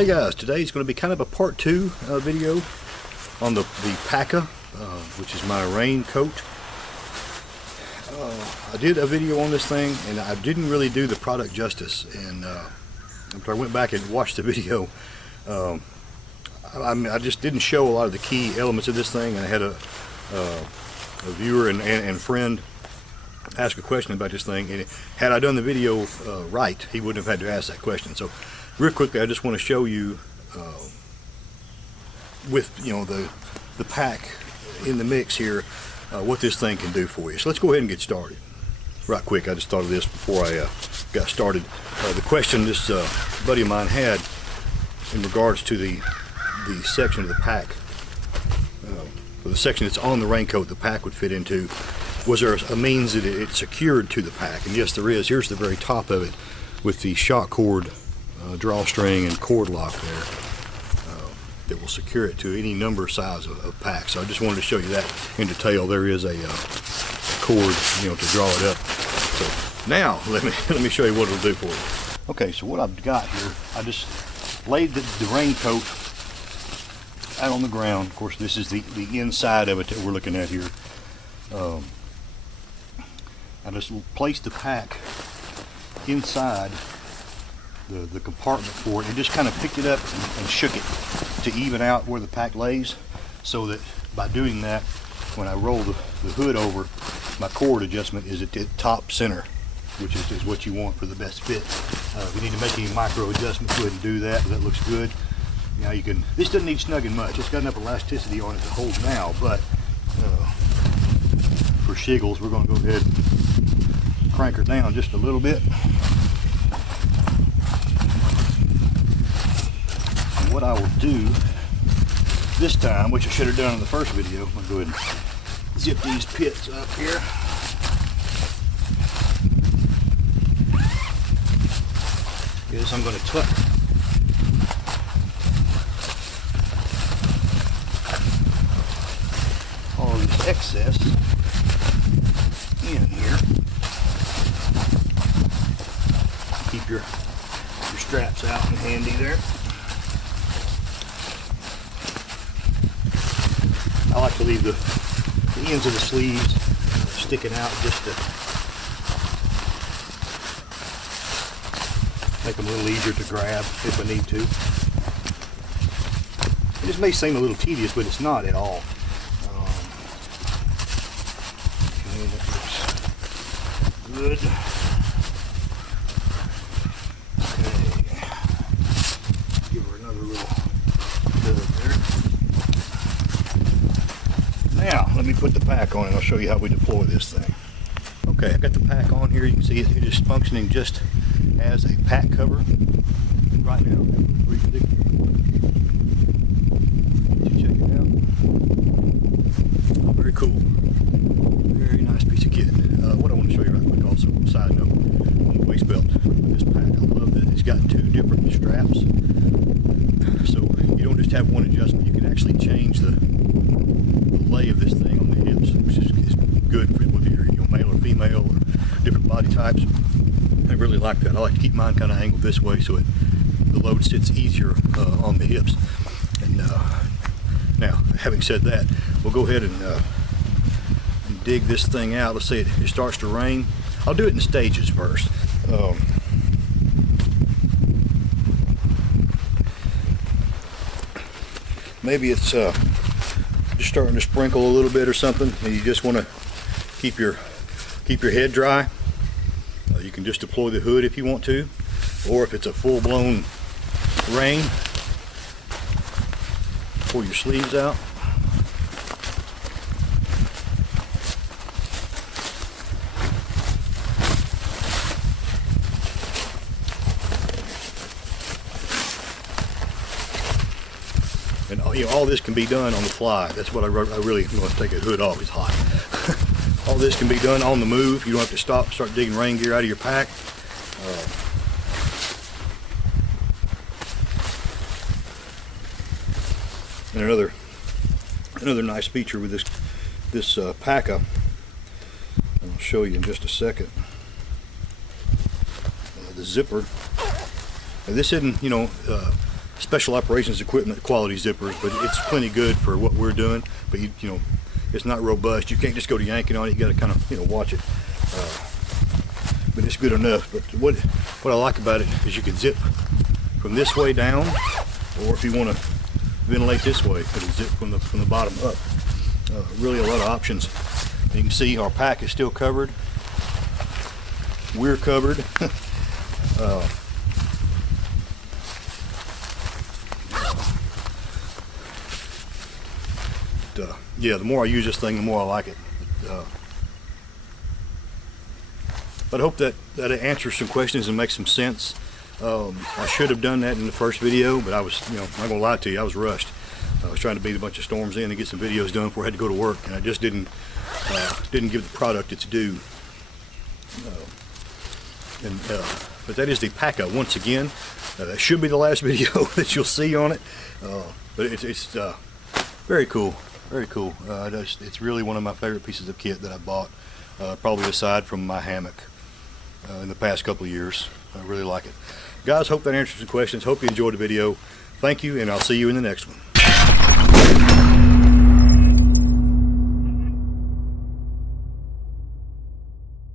Hey guys, today's going to be kind of a part 2 video on the Packa, which is my raincoat. I did a video on this thing and I didn't really do the product justice, and after I went back and watched the video, I just didn't show a lot of the key elements of this thing, and I had a viewer and friend ask a question about this thing, and had I done the video right, he wouldn't have had to ask that question. So real quickly, I just want to show you with the pack in the mix here, what this thing can do for you. So let's go ahead and get started. Right quick, I just thought of this before I got started. The question this buddy of mine had in regards to the section of the pack, the section that's on the raincoat the pack would fit into, was there a means that it's secured to the pack? And yes, there is. Here's the very top of it with the shock cord drawstring and cord lock there that will secure it to any number size of pack. So I just wanted to show you that in detail. There is a cord, to draw it up. So now let me show you what it'll do for you. Okay, so what I've got here, I just laid the raincoat out on the ground. Of course, this is the inside of it that we're looking at here. I just placed the pack inside the compartment for it, and just kind of picked it up and shook it to even out where the pack lays, so that by doing that, when I roll the hood over, my cord adjustment is at the top center, which is what you want for the best fit. If you need to make any micro adjustments, go ahead and do that. That looks good. Now you can, this doesn't need snugging much. It's got enough elasticity on it to hold now, but for shiggles, we're going to go ahead and crank her down just a little bit. And what I will do this time, which I should have done in the first video, I'm going to go ahead and zip these pits up here. Is I'm going to tuck all of this excess in here. Keep your straps out and handy there. I like to leave the ends of the sleeves sticking out just to make them a little easier to grab if I need to. This may seem a little tedious, but it's not at all. Okay, that looks good. Okay, give her another little shove there. Now, let me put the pack on and I'll show you how we deploy this thing. Okay, I've got the pack on here. You can see it is functioning just as a pack cover right now. Check it out. Very cool. Very nice piece of kit. What I want to show you right quick also, side note, on the waist belt of this pack, I love that it's got 2 different straps. So you don't just have one adjustment, you can actually change the lay of this thing on the hips, which is good for whether you're male or female or different body types. I really like that. I like to keep mine kind of angled this way so the load sits easier on the hips. And now, having said that, we'll go ahead and dig this thing out. Let's say it starts to rain. I'll do it in stages first. Maybe it's just starting to sprinkle a little bit or something, and you just want to keep your head dry. You can just deploy the hood if you want to, or if it's a full-blown rain, pull your sleeves out. And all this can be done on the fly. That's what I really want to take a hood off. It's hot. All this can be done on the move. You don't have to stop, start digging rain gear out of your pack. And another nice feature with this Packa, I'll show you in just a second. The zipper. And this isn't, special operations equipment quality zippers, but it's plenty good for what we're doing. But you know, it's not robust. You can't just go to yanking on it. You got to kind of watch it. But it's good enough. But what I like about it is you can zip from this way down, or if you want to ventilate this way, it'll zip from the bottom up. Really a lot of options. You can see our pack is still covered. We're covered. Yeah, the more I use this thing, the more I like it. But I hope that it answers some questions and makes some sense. I should have done that in the first video, but I was, I'm not gonna lie to you, I was rushed. I was trying to beat a bunch of storms in and get some videos done before I had to go to work, and I just didn't give the product its due. But that is the Packa once again. That should be the last video that you'll see on it. But it's very cool, very cool. It's really one of my favorite pieces of kit that I bought, probably aside from my hammock in the past couple of years. I really like it. Guys, hope that answers some questions. Hope you enjoyed the video. Thank you, and I'll see you in the next one.